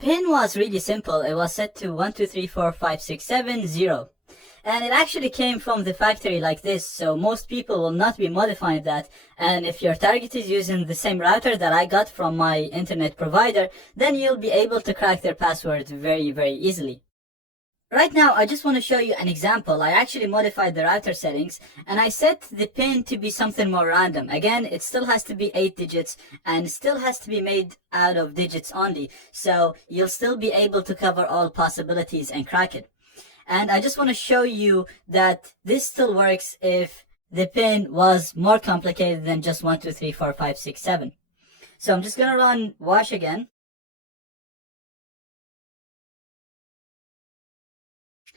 pin was really simple. It was set to 1, 2, 3, 4, 5, 6, 7, 0. And it actually came from the factory like this, so most people will not be modifying that. And if your target is using the same router that I got from my internet provider, then you'll be able to crack their password very, very easily. Right now, I just want to show you an example. I actually modified the router settings and I set the pin to be something more random. Again, it still has to be 8 digits and still has to be made out of digits only. So you'll still be able to cover all possibilities and crack it. And I just want to show you that this still works if the pin was more complicated than just 1, 2, 3, 4, 5, 6, 7. So I'm just going to run wash again.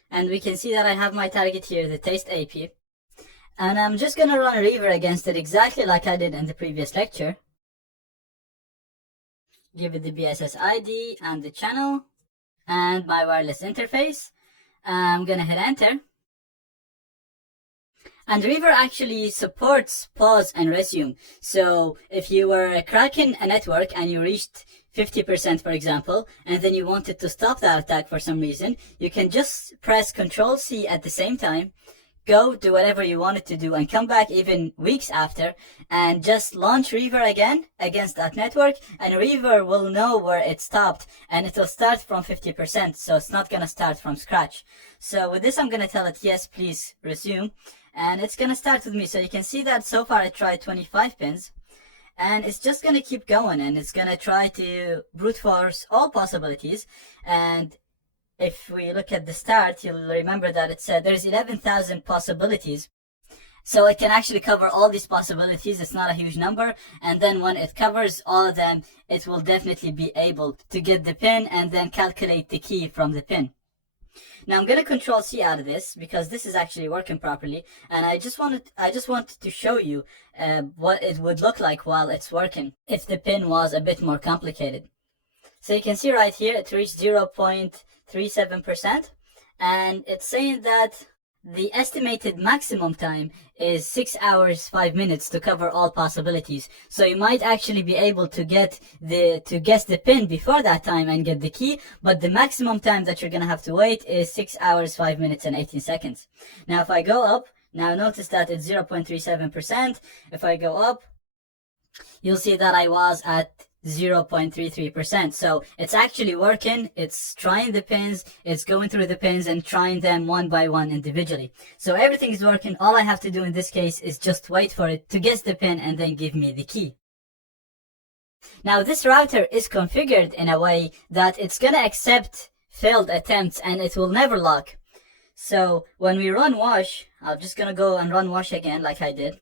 And we can see that I have my target here, the test AP. And I'm just going to run a river against it exactly like I did in the previous lecture. Give it the BSS ID and the channel and my wireless interface. I'm going to hit enter. And River actually supports pause and resume. So if you were cracking a network and you reached 50%, for example, and then you wanted to stop that attack for some reason, you can just press Ctrl+C at the same time, go do whatever you wanted to do and come back even weeks after and just launch River again against that network, and River will know where it stopped and it will start from 50%, so it's not going to start from scratch. So with this, I'm going to tell it, yes, please resume. And it's going to start with me. So you can see that so far I tried 25 pins. And it's just going to keep going. And it's going to try to brute force all possibilities. And if we look at the start, you'll remember that it said there's 11,000 possibilities. So it can actually cover all these possibilities. It's not a huge number. And then when it covers all of them, it will definitely be able to get the pin and then calculate the key from the pin. Now I'm going to Ctrl+C out of this because this is actually working properly, and I just wanted to show you what it would look like while it's working if the pin was a bit more complicated. So you can see right here it reached 0.37%, and it's saying that the estimated maximum time is 6 hours 5 minutes to cover all possibilities. So you might actually be able to guess the pin before that time and get the key, but the maximum time that you're gonna have to wait is 6 hours 5 minutes and 18 seconds. Now if I go up, now notice that it's 0.37%. If I go up, you'll see that I was at 0.33%. So it's actually working. It's trying the pins, it's going through the pins and trying them one by one individually. So everything is working. All I have to do in this case is just wait for it to guess the pin and then give me the key. Now this router is configured in a way that it's gonna accept failed attempts and it will never lock. So when we run wash, I'm just gonna go and run wash again like I did.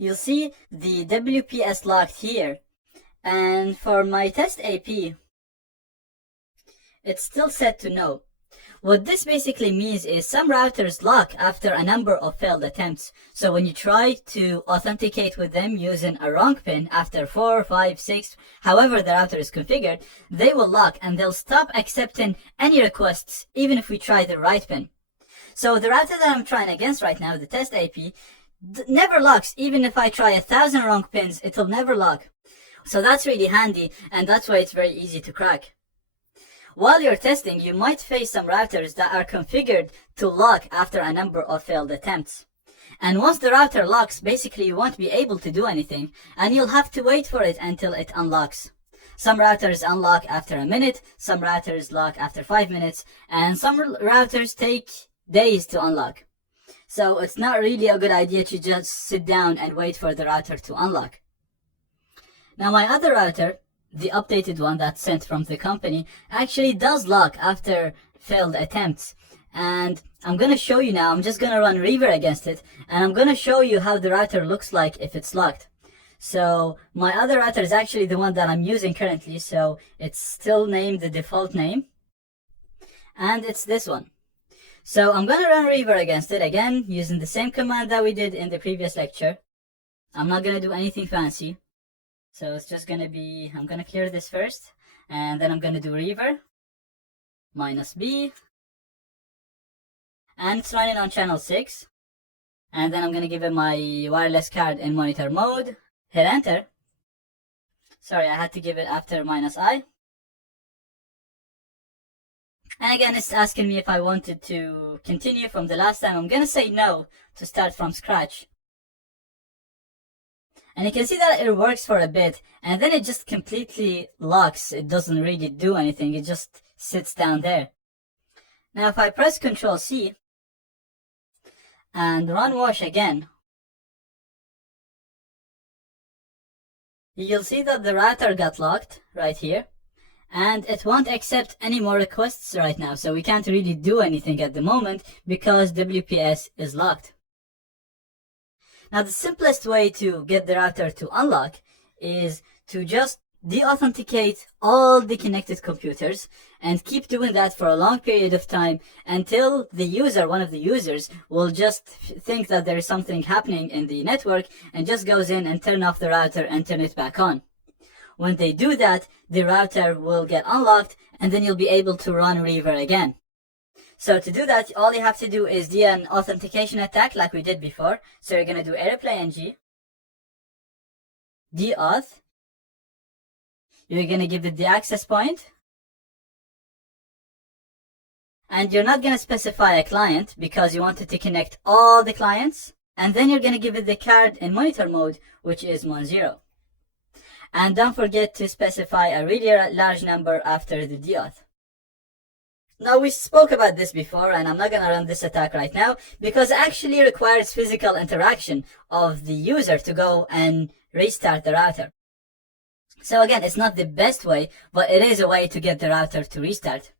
You'll see the WPS locked here, and for my test AP, it's still set to no. What this basically means is some routers lock after a number of failed attempts. So when you try to authenticate with them using a wrong pin after 4, 5, 6, however the router is configured, they will lock and they'll stop accepting any requests even if we try the right pin. So the router that I'm trying against right now, the test AP, never locks. Even if I try 1,000 wrong pins, it'll never lock. So that's really handy, and that's why it's very easy to crack. While you're testing, you might face some routers that are configured to lock after a number of failed attempts. And once the router locks, basically you won't be able to do anything, and you'll have to wait for it until it unlocks. Some routers unlock after a minute, some routers lock after 5 minutes, and some routers take days to unlock. So it's not really a good idea to just sit down and wait for the router to unlock. Now my other router, the updated one that's sent from the company, actually does lock after failed attempts. And I'm going to show you now. I'm just going to run River against it, and I'm going to show you how the router looks like if it's locked. So my other router is actually the one that I'm using currently, so it's still named the default name. And it's this one. So I'm going to run River against it again using the same command that we did in the previous lecture. I'm not going to do anything fancy. So it's just going to be, I'm going to clear this first, and then I'm going to do River -B, and it's running on channel 6. And then I'm going to give it my wireless card in monitor mode, hit enter. Sorry, I had to give it after -I. And again, it's asking me if I wanted to continue from the last time. I'm gonna say no to start from scratch. And you can see that it works for a bit, and then it just completely locks. It doesn't really do anything. It just sits down there. Now, if I press Ctrl+C and run wash again, you'll see that the router got locked right here, and it won't accept any more requests right now. So we can't really do anything at the moment because WPS is locked. Now, the simplest way to get the router to unlock is to just deauthenticate all the connected computers and keep doing that for a long period of time until the user, one of the users, will just think that there is something happening in the network and just goes in and turn off the router and turn it back on. When they do that, the router will get unlocked and then you'll be able to run Reaver again. So to do that, all you have to do is do an authentication attack like we did before. So you're going to do airplay-ng, deauth. You're going to give it the access point. And you're not going to specify a client because you want it to connect all the clients. And then you're going to give it the card in monitor mode, which is -0. And don't forget to specify a really large number after the deauth. Now, we spoke about this before, and I'm not going to run this attack right now because it actually requires physical interaction of the user to go and restart the router. So again, it's not the best way, but it is a way to get the router to restart.